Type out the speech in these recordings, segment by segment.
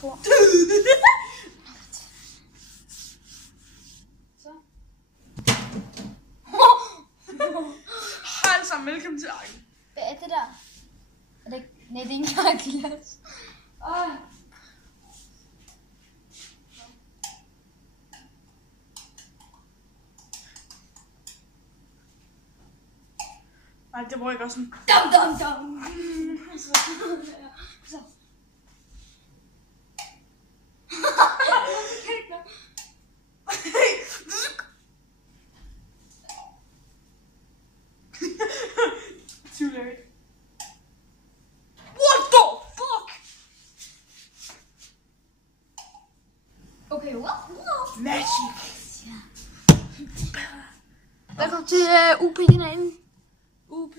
på. Så. Hej sammen, velkommen til Ejken. Hvad er det der? Er det... Nej, det er ikke engang glas. Nej, det var ikke også sådan. Dum, dum, dum. Så. Too late. What the fuck? Okay, wow. Magic. Velkommen til UP-kanalen. UP,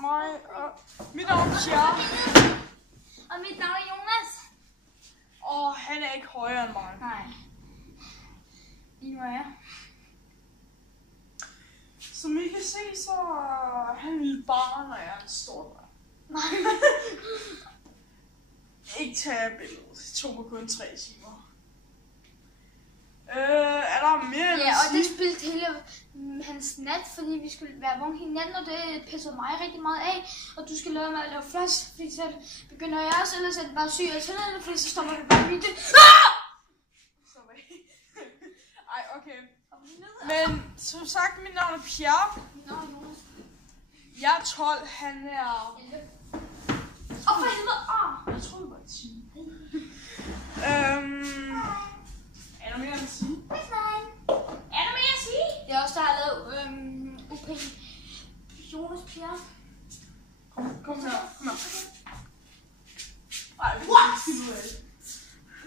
mig og mit navn er Pierre. Og mit navn er Jonas. Og han er ikke højere end mig. Nej. Lige nu er jeg. Som I kan se, så er han en lille barn, og jeg er en stor dreng. Nej. Ikke tage billedet. Det tog mig kun 3 timer. Er der mere end Ja, at og det sige? spildte hele hans nat, fordi vi skulle være vågne hele natten, og det pissede mig rigtig meget af. Og du skal lade mig at lave flash, fordi så begynder jeg også, ellers er det bare syg af tænderne, fordi så stopper det bare video. Stop af. Ej, okay. Men som sagt, mit navn er Pierre. Nå, Jonas. Jeg er 12, han er... Åh, for helvede! Jeg tror det var 10. Er der mere at sige? Er der mere at sige? Det er også der har lavet UP. Jonas Pierre. Kom her. Ej, vi What? skal finde ud af det.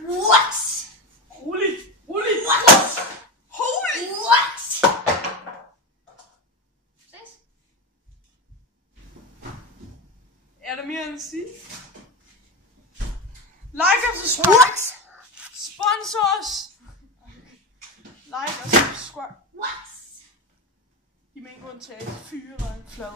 What? Rolig. What? Holy! What? Ses? Er der mere end at sige? Like og subscribe. What? Sponsor os. Like og subscribe. What? I med en grund til at fyre og en flad.